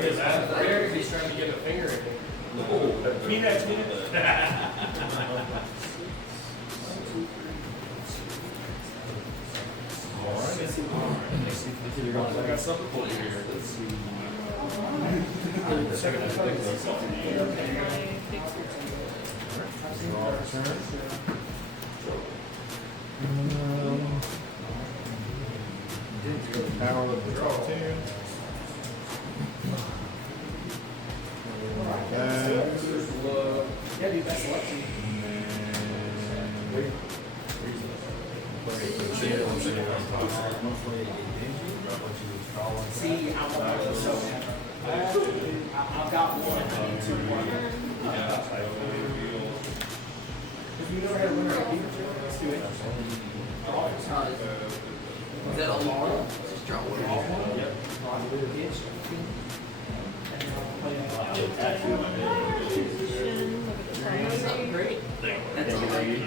He's trying to get a finger in it. Peanuts, I got something for you here. Let's see. Power of the draw two. Like that. Yeah, dude, that's lucky. See, I'm so I've got one. I need two more. If you never had a winner, let's do it. Is that a long? Just drop one off. Yep. Great. That's all I can do.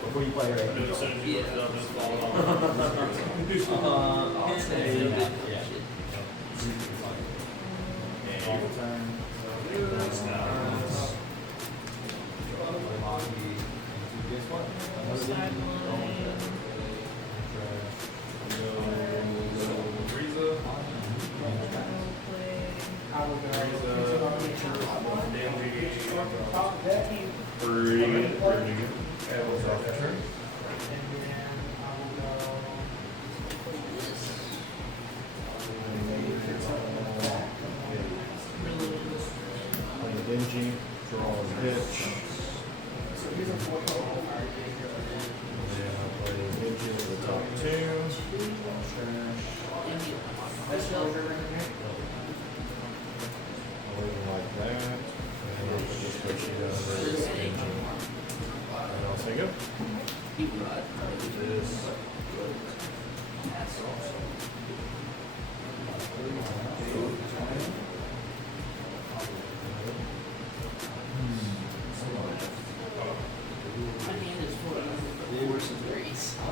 Before you play, right? I will go. Dingy, draw a pitch. So here's a 4 total. Play Dingy with the top two. That's the order right here. I'll leave it like that. And then just what she does. And I'll say go. My hand is full of force and grace. I'm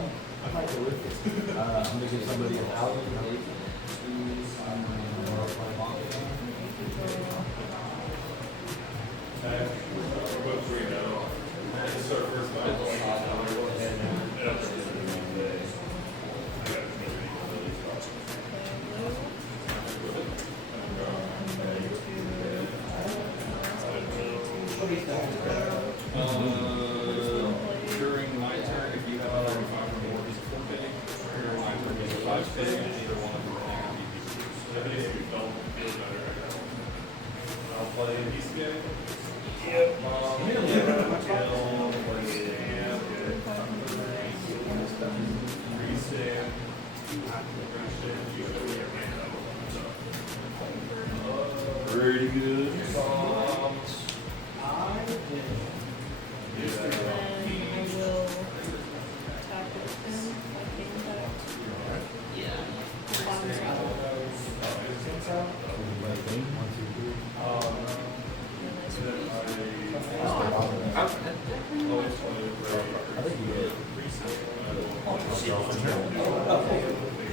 gonna give somebody 1,000. During my turn, if you have a 35 or more, he's forfeiting. During my turn, he's a 5 pig, and either one of them will hang on DPC. So if you don't feel better, I'll play a PCA. Yep. Pretty good. I did. And then I will attack with him. Yeah. Bottom side.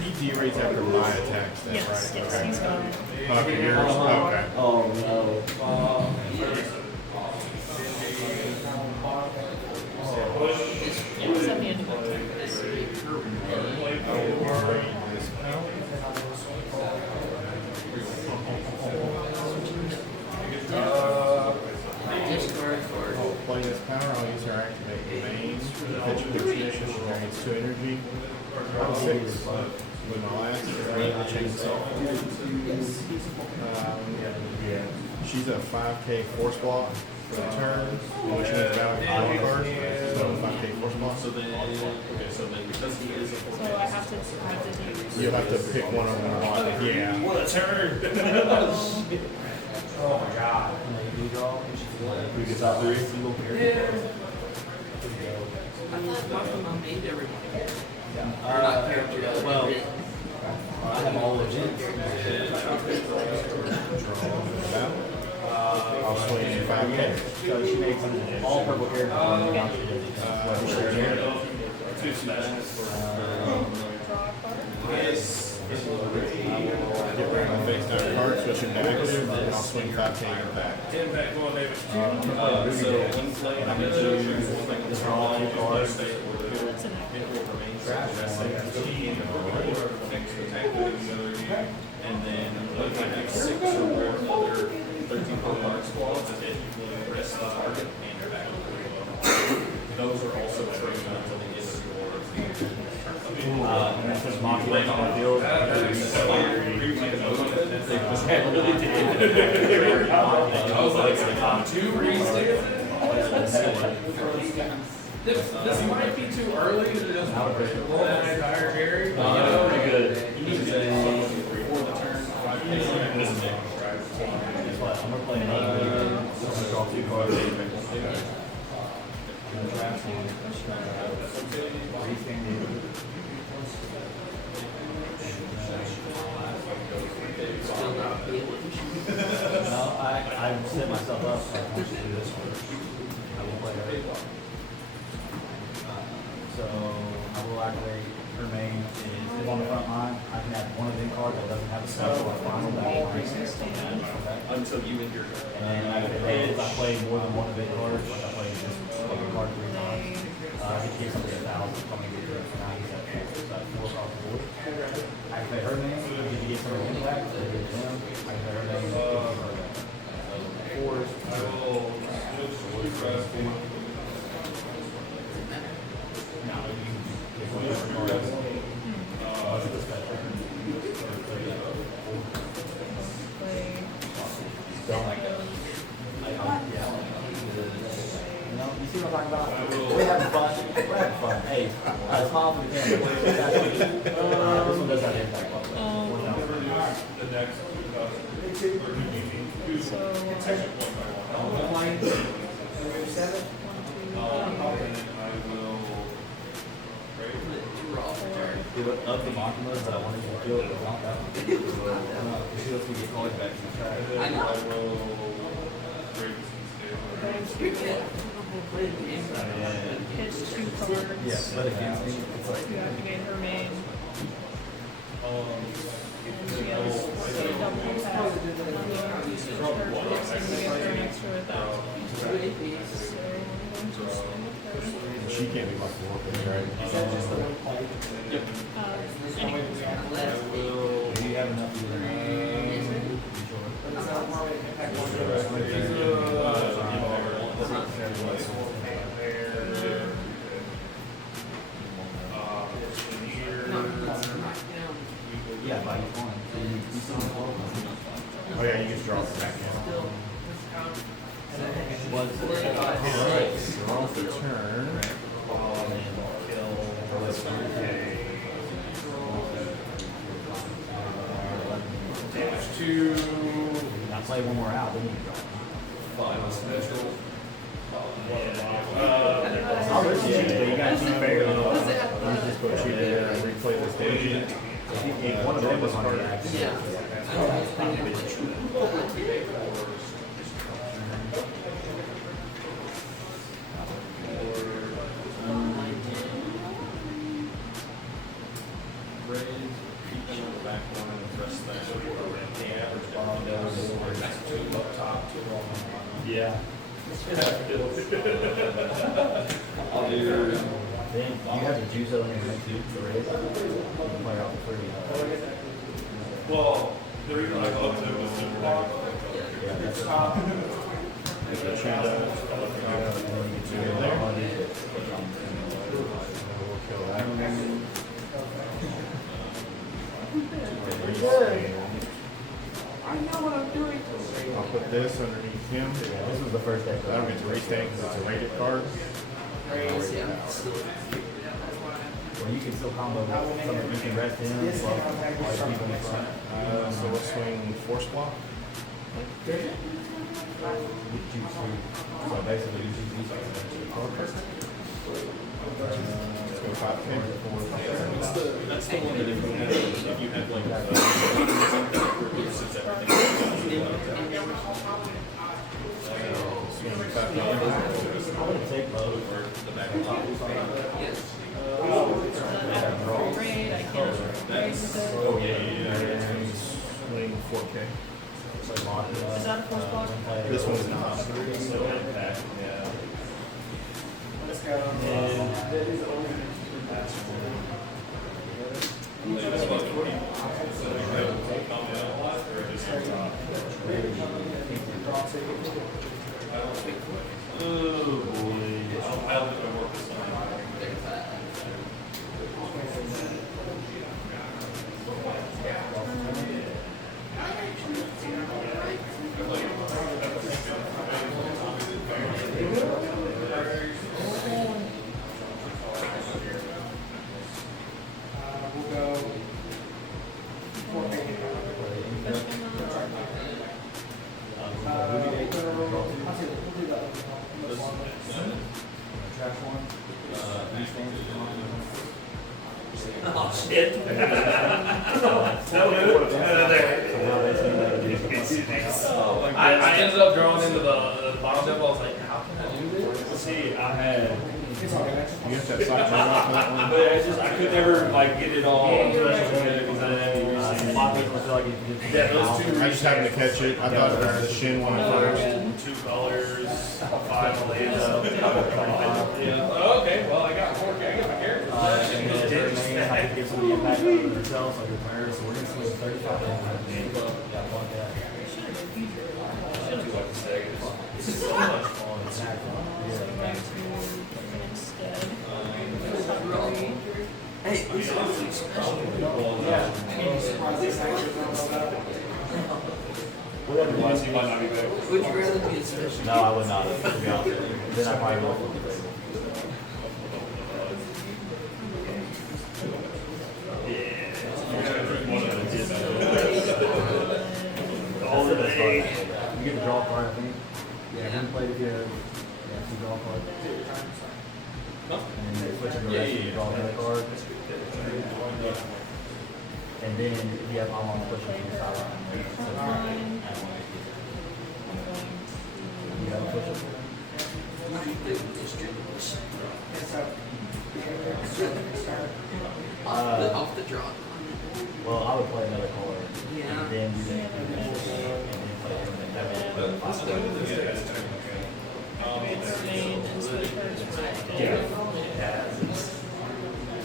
He derates after my attacks then, Yes, right? yes, Okay. he's gone. Okay, yours, okay. Oh no. Yeah, it's at the end of my turn. This out. Discard card. Play this power, I'll use her activate domain. Pitch position, generates 2 energy. Round 6. With my last chainsaw. Yeah. She's a 5k force block for the turn, which means battle card. So 5k force block. So then, okay, so then because he is a So 4 I have to do. You'll have to pick one of them. Yeah. What a turn! Oh my god. You draw. We get top 3. I thought Pokemon made everyone. Or not character. Well, I have all of it. I'll swing in 5k. So she makes all purple characters. Two smashes for Draw a card. yes. Get around and face down card, switch him to active, and I'll swing 5 to your back. 10 back going, David. I'm gonna play So Ruby one play, and I'm I'm gonna gonna do choose one thing. just draw 2 cards. It's an active. And then look at the 6 or other 13 card squads, and then rest of the target and your back. Those are also trained until the end of your And then since Monkey went on the field, They really did. I was like, 2 reinstated? This might be too early to just roll that entire Gary. Pretty good. You need to say before the turn. Guess what? I'm gonna play an 8. I'm gonna draw 2 cards. I'm gonna draft one. Restand it. Still not feeling. No, I set myself up. I want to do this one. I will play her. So I will activate her main. If on the front line, I can have one of them cards that doesn't have a special or final that will Until you end your. And if I play more than one of it cards, like I play just one card 3 times, he gets something 1,000 coming in here. So now he's at 4 across the board. Activate her name, if he gets something impact, I give it to him. Activate her name, give it to her. Fours. I will. No, you can give one of her cards. It's a special. Play. Don't like that. Yeah. You know, you see what I'm talking about? We're having fun. We're having fun. Hey, I smile for the camera. This one does have impact. The next. So. Of the Makimas that I wanted to kill, it was not that one. Because she lets me get cards back from the track. I know. Pitch 2 cards. Yeah, but against me, it's like, To activate her main. And she has a double attack. On the switch her pitch and we get her an extra 1,000. So I'm going to swing with her. And she can't be my 4 pick, right? Anyway. do you have enough either? Yeah, by each one. So you see the whole one. Oh yeah, you just draw it back in. What's Alright, draw the turn. Dash 2. Now play one more out, then you draw. Final special. I'll let you choose, but you gotta choose fair. You just put you there and replay this stage. If one of them was on the action. Yeah. Yeah. I'll do. Then you have the juice on your neck too for red. You can play out the 30. Well, the reason I thought it was super dark. Yeah, that's If you choose that, we'll kill that. I know what I'm doing. I'll put this underneath him. This was the first deck. That'll get to restate because it's a rated card. Or you can still combo with something you can rest in. Plus, all your people in the front. So we'll swing Force Block. You choose two. So basically, you choose each other. Let's go 5 pin. That's the one that if you had like since everything. Swing 5 pin. I'm gonna take both. The back Yes. So that after raid, Oh, yeah. Swing 4K. It's like Mach. Is that a first block? This one's not. Yeah. Let's go. Oh boy. I don't think I work this one. We'll go 4K. I'll say we'll do the other one. Trash one. Oh, shit. I ended up drawing into the bottom dip. I was like, how can I do this? See, I had, It's all good. You have to have side turn off for that one. but I could never like get it all because I didn't have any receipt. I feel like it Yeah, those two. I just happened to catch it. I thought it was the Shin one at first. 2 colors, 5 laser. Yeah. Oh, okay, well, I got 4K. I got my characters. and then their name, I could give some impact over themselves, like repairs, so we're gonna swing 35. Yeah, fuck that. This is so much fun. Exactly. So back to instead. Hey, this is something special. Yeah. I'm surprised these actors don't know that. Otherwise, he might not be back. Would you rather be a special? No, I would not, to be honest with you. Then I probably would. All the best cards. You get to draw a card, I think. Yeah, we played it here. Yeah, two draw cards. And then they switch it to the rest, you draw another card. And then you have all on push it to the sideline. You have a push it. Off the draw. Well, I would play another card. Yeah. And then do that. And then play everything. That would be five. Main instead of first. Yeah.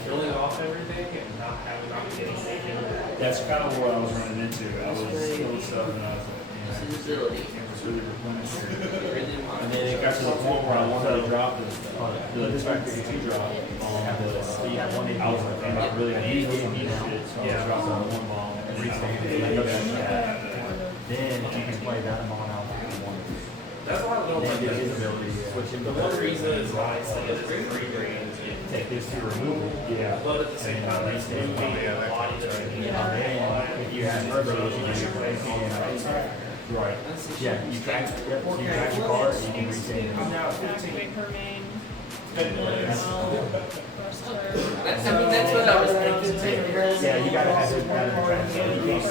Killing off everything and not having not getting anything. That's kind of what I was running into. I was really stuck and I was like, Usability. it was really replenished. Really And then it got to the point where I wanted to drop the Dispatch 52 drop on the You have one I was like, I'm not really, I need it, so I was dropping on one bomb and respawn it. Then you can play that amount out if you want. That's why I don't Then like get this. his ability. Switch him The to one reason is why I said it's 3 grand. take this to removal. Yeah. But at the same time, that's moving a lot of And then if you have turbo, you can do Right. yeah, you track, yep, so you track your card, and you can resave it. Activate her main. And then I'll rest her. That's, I mean, that's what I was thinking. Yeah, you gotta have it, have it tracked, so you can't.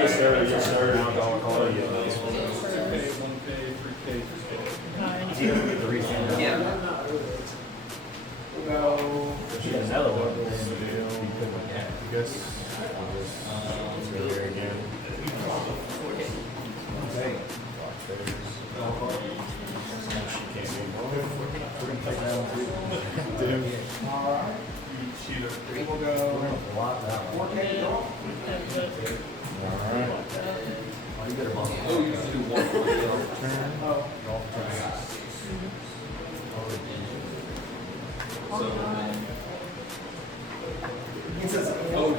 Yes, sir, yes, sir. Now draw a card. Pay 1K, 3K, 3K. You don't get the resave. Yeah. We'll go. If you had another one, then you could, yeah. I guess let's go here again. We're gonna take that one too. Damn. Alright. We'll go A lot of that one. 4K draw. Oh, you better bump it. Oh, you can do one. Oh. Golf turn. It says. Oh,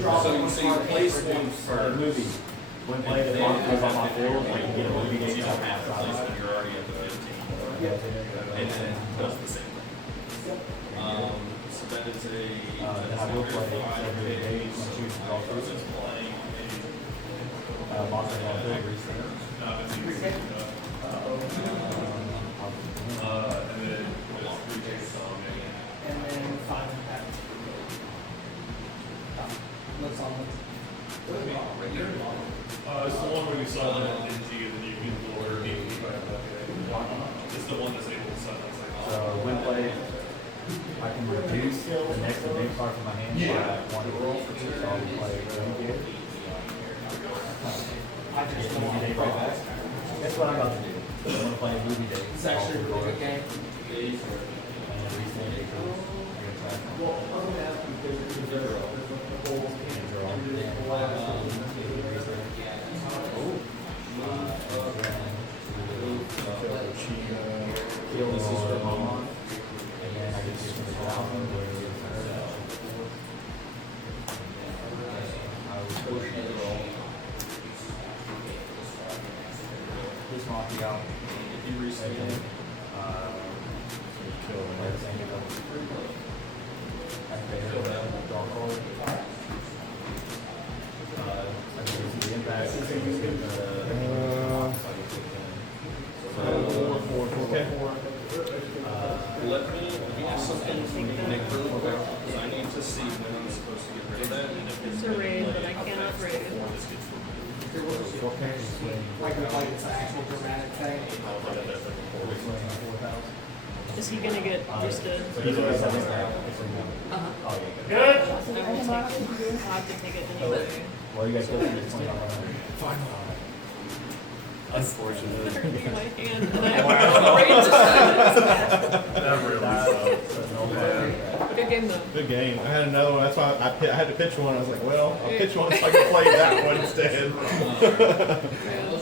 draw. So you place one first. Movie. When played at Mark goes on my field, I can get a movie You game. don't have to place when you're already at the 15. And then it does the same thing. So that is a. Then I will play every day, when I choose to draw first. It's playing Monster on field reset. and then it's 3K song. And then 5 impact. Looks on. It's the one where we saw that in G and then you can order DP by It's the one that's able to send us like. So when played, can reduce the next big card from my hand by one roll, so I'll play one here. I just Get don't movie day right back. That's what I'm about to do. I'm gonna play a movie day. It's actually a really good game. And then reset it. I'm gonna try and Well, other than that, because it's a zero. This monkey out. If you reset it, let me ask something from Nick real quick, because I need to see when I'm supposed to get rid of that, and if It's a raid, but I cannot raid. I can like it's an actual dramatic thing. Is he gonna get boosted? He's already said this now. Oh, yeah. I will take it. I'll have to take it anyway. Well, you guys go through this $20. Unfortunately. Better be my hand, and I have no raid to That really sucks. Good game though. Good game. I had another one. That's why I had to pitch one. I was like, well, I'll pitch one so I can play that one instead. Yeah.